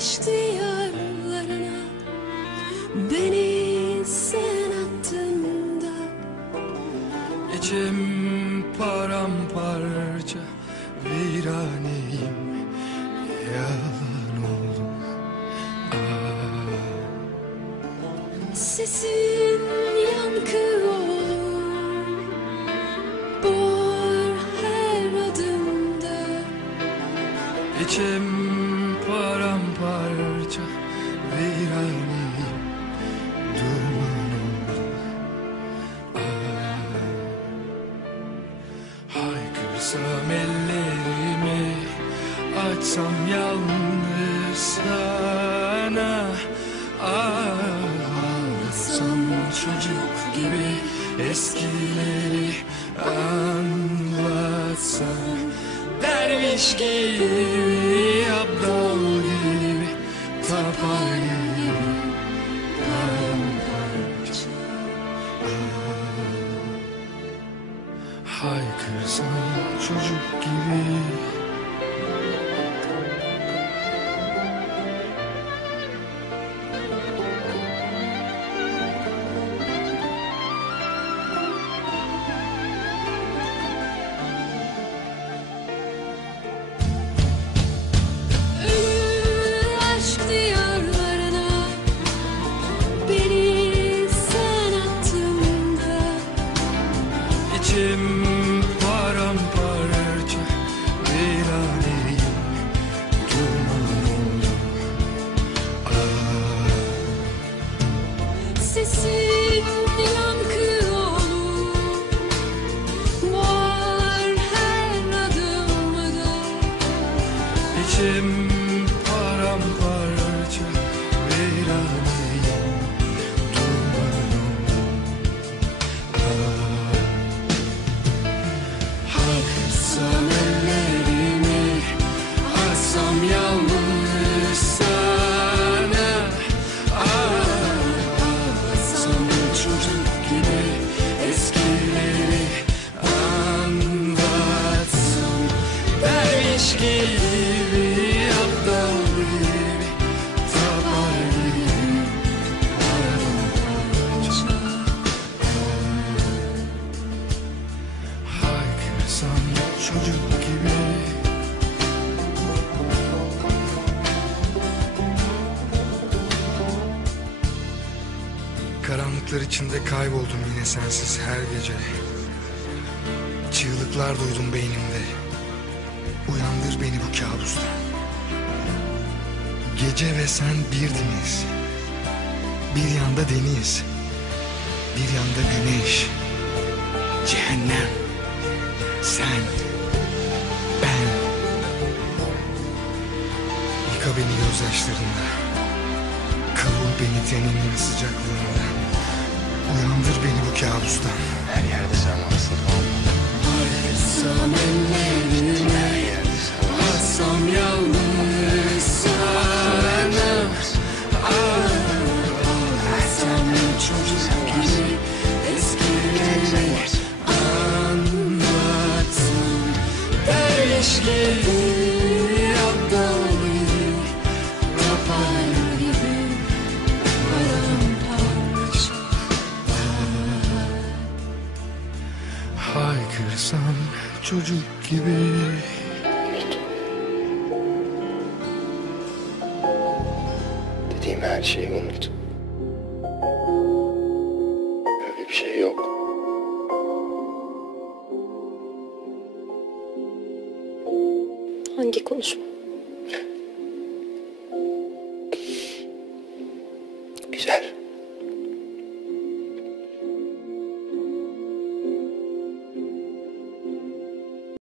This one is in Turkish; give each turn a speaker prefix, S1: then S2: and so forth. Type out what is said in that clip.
S1: aşk diyarlarına Beni sen attın da.
S2: İçim paramparça viraneyim. Yalan oldum
S1: Sesin yankı olur. Boğar her adımda.
S2: İçim Haykırsam ellerimi Açsam yalnız Ağlasam çocuk gibi Eskileri anlatsam. Derviş gibi, abdal gibi Haykırsam çocuk gibi İçim Haykırsam çocuk gibi. Karanlıklar içinde kayboldum yine sensiz her gece. Çığlıklar duydum beynimde. Uyandır beni bu kabustan. Gece ve sen birdiniz. Bir yanda deniz Bir yanda güneş. Cehennem Sen Ben. Yıka beni gözyaşlarında Kavur beni teninin sıcaklığında Uyandır beni bu kabustan.
S3: Her yerde sen varsın. Tamam mı?
S2: Haykırsam ellerimi
S3: Her yerde sen varsın.
S2: Atsam yalnız sana Gibi Abdal gibi Tapar gibi Paramparça Haykırsam çocuk gibi
S3: Dediğim her şeyi unut.
S4: rengarengi konuşma. Güzel.